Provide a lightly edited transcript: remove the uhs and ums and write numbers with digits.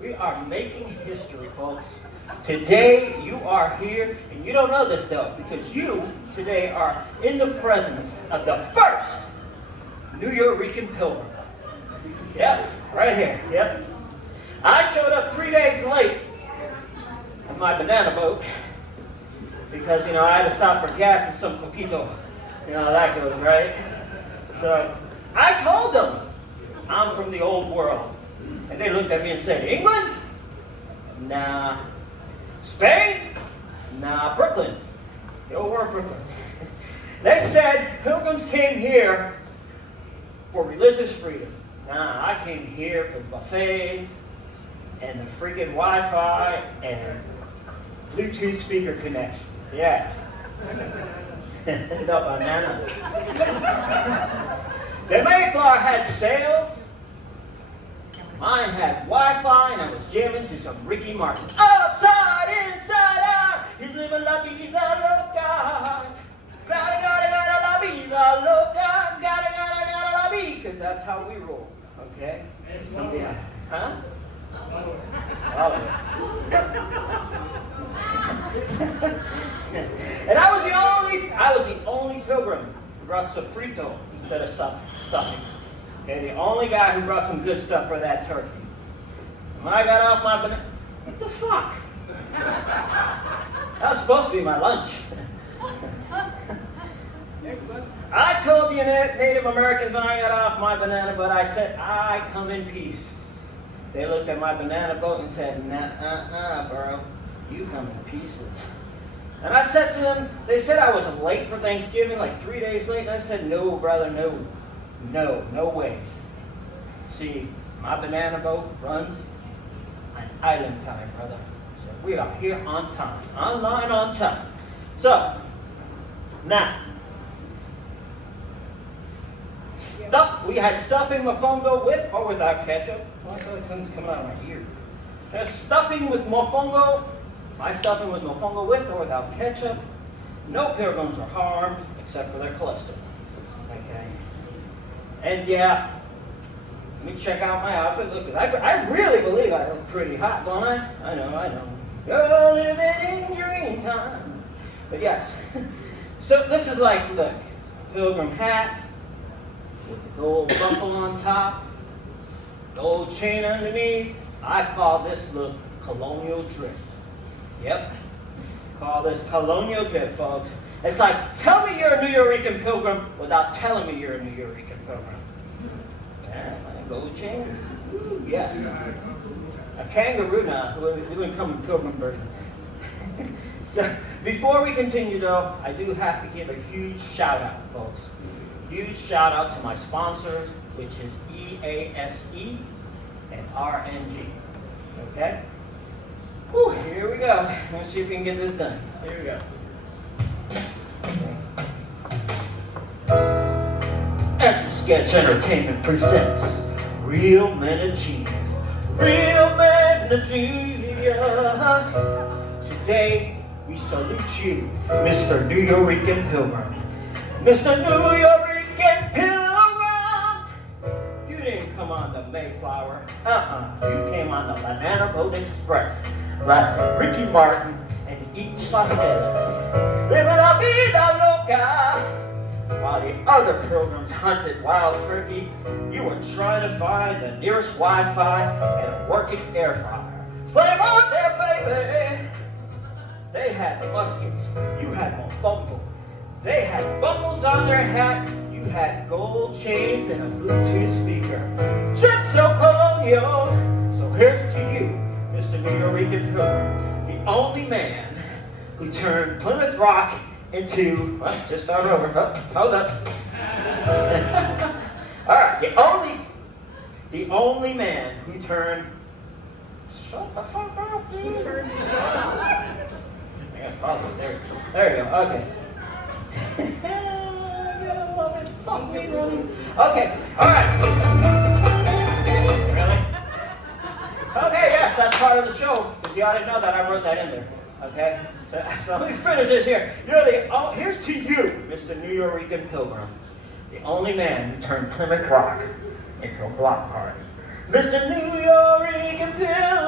We are making history, folks. Today, you are here, and you don't know this, though, because you, today, are in the presence of the first New Yorican pilgrim. Yep, right here, yep. I showed up 3 days late on my banana boat because, I had to stop for gas and some coquito. You know how that goes, right? So, I told them I'm from the old world. And they looked at me and said, England? Nah. Spain? Nah. Brooklyn. The old world, Brooklyn. They said pilgrims came here for religious freedom. Nah, I came here for buffets and the freaking Wi-Fi and Bluetooth speaker connections. Yeah. The banana. The Mayflower had sails. Mine had Wi-Fi, and I was jamming to some Ricky Martin. Upside, inside out, he's living la vida loca. Gotta la vida loca. Gotta la vida, because that's how we roll, okay? Yeah. Huh? Oh, yeah. And I was the only pilgrim who brought sofrito instead of stuffing. Okay, the only guy who brought some good stuff for that turkey. When I got off my banana, what the fuck? That was supposed to be my lunch. I told the Native Americans when I got off my banana boat, I said, I come in peace. They looked at my banana boat and said, nah, bro, you come in pieces. And I said to them, they said I was late for Thanksgiving, like 3 days late, and I said, no, brother, no. No way. See, my banana boat runs on island time, brother. So we are here on time. Online on time. So, now, we had stuffing mofongo with or without ketchup. Oh, I feel like something's coming out of my ear. There's stuffing with mofongo. My stuffing was mofongo with or without ketchup. No pilgrims are harmed except for their cholesterol. Okay? And yeah, let me check out my outfit. Look, I really believe I look pretty hot, don't I? I know. You're living dream time. But yes. So this is like, look, pilgrim hat with the gold buckle on top, gold chain underneath. I call this look colonial drip. Yep. Call this colonial drip, folks. It's like, tell me you're a New Yorican pilgrim without telling me you're a New Yorican pilgrim. Yeah, gold chain. Ooh, yes. A kangaroo now. We wouldn't come in pilgrim version. So, before we continue though, I do have to give a huge shout out, folks. Huge shout out to my sponsors, which is EASE and RNG. Okay? Whew, here we go. Let's see if we can get this done. Here we go. Etch-a-Sketch Entertainment presents Real Men of Genius. Real Men of Genius. Today, we salute you, Mr. New Yorican Pilgrim. Mr. New Yorican Pilgrim! You didn't come on the Mayflower. You came on the Banana Boat Express. Last Ricky Martin and eating pasteles. Living la vida loca. While the other pilgrims hunted wild turkey, you were trying to find the nearest Wi-Fi and a working air fryer. Flame on there, baby! They had muskets. You had mofongo. They had buckles on their hat. You had gold chains and a Bluetooth speaker. Trip so colonial. So here's to you, Mr. New Yorican Pilgrim, the only man who turned Plymouth Rock into, well, just start over. Hold up. All right, the only man who turned. Shut the fuck up, dude. I got pauses there. There you go. Okay. Okay. All right. Really? Okay. Yes, that's part of the show. Because you ought to know that I wrote that in there. Okay. So let me finish this here. Here's to you, Mr. New Yorican Pilgrim, the only man who turned Plymouth Rock into a block party. Mr. New Yorican Pilgrim.